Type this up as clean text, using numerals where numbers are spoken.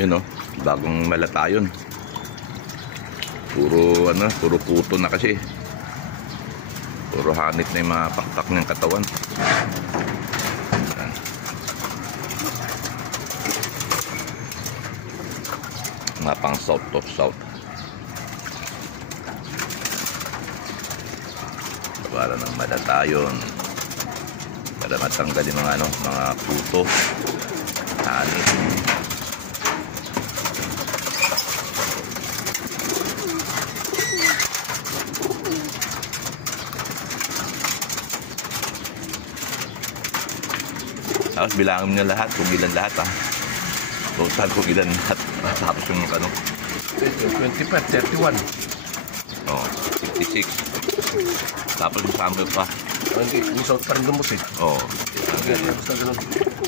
Yun o, bagong malatayon. Puro ano, puro puto na kasi. Puro hanit na yung mga pakpak ng katawan. Yan. Mga pang south to south. Para ng malatayon. Para matanggal yung mga ano, mga puto. Hanit. Tapos bilangin niya lahat, kung ilan lahat ha. Total kung ilan lahat. Tapos yung ano. 25, 31. Oh, 56. Tapos yung sample pa. Hindi, may south pa rin dumbos eh. Oh. Okay, tapos na ganun.